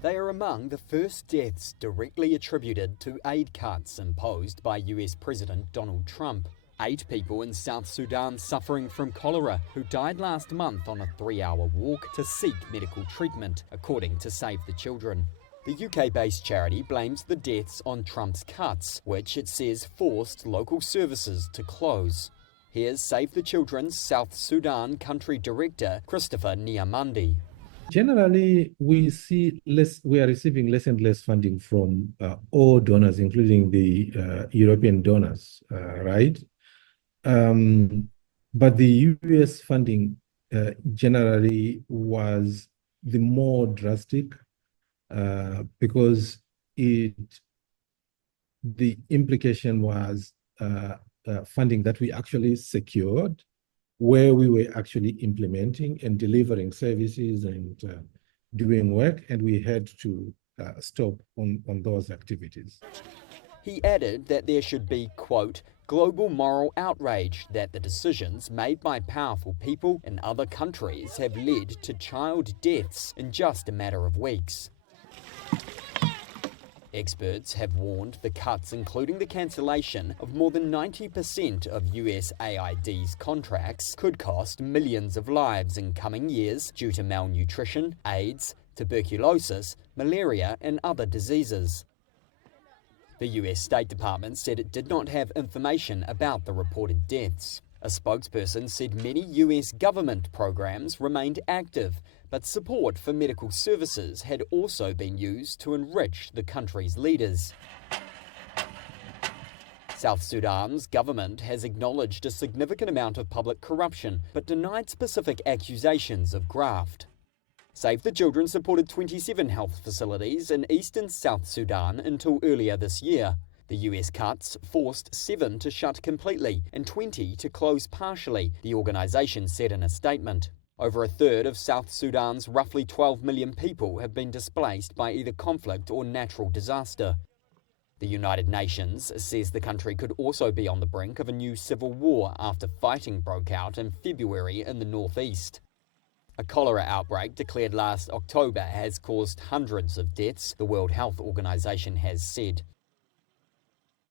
They are among the first deaths directly attributed to aid cuts imposed by US President Donald Trump. 8 people in South Sudan suffering from cholera who died last month on a 3-hour walk to seek medical treatment, according to Save the Children. The UK-based charity blames the deaths on Trump's cuts, which it says forced local services to close. Here's Save the Children's South Sudan country director, Christopher Niamandi. Generally, we are receiving less and less funding from all donors, including the European donors, right? But the US funding generally was the more drastic because the implication was funding that we actually secured, where we were actually implementing and delivering services and doing work, and we had to stop on those activities. He added that there should be, quote, global moral outrage that the decisions made by powerful people in other countries have led to child deaths in just a matter of weeks. Experts have warned the cuts, including the cancellation of more than 90% of US AID's contracts, could cost millions of lives in coming years due to malnutrition, AIDS, tuberculosis, malaria, and other diseases. The US State Department said it did not have information about the reported deaths. A spokesperson said many US government programs remained active, but support for medical services had also been used to enrich the country's leaders. South Sudan's government has acknowledged a significant amount of public corruption, but denied specific accusations of graft. Save the Children supported 27 health facilities in eastern South Sudan until earlier this year. The US cuts forced 7 to shut completely and 20 to close partially, the organisation said in a statement. Over a third of South Sudan's roughly 12 million people have been displaced by either conflict or natural disaster. The United Nations says the country could also be on the brink of a new civil war after fighting broke out in February in the northeast. A cholera outbreak declared last October has caused hundreds of deaths, the World Health Organization has said.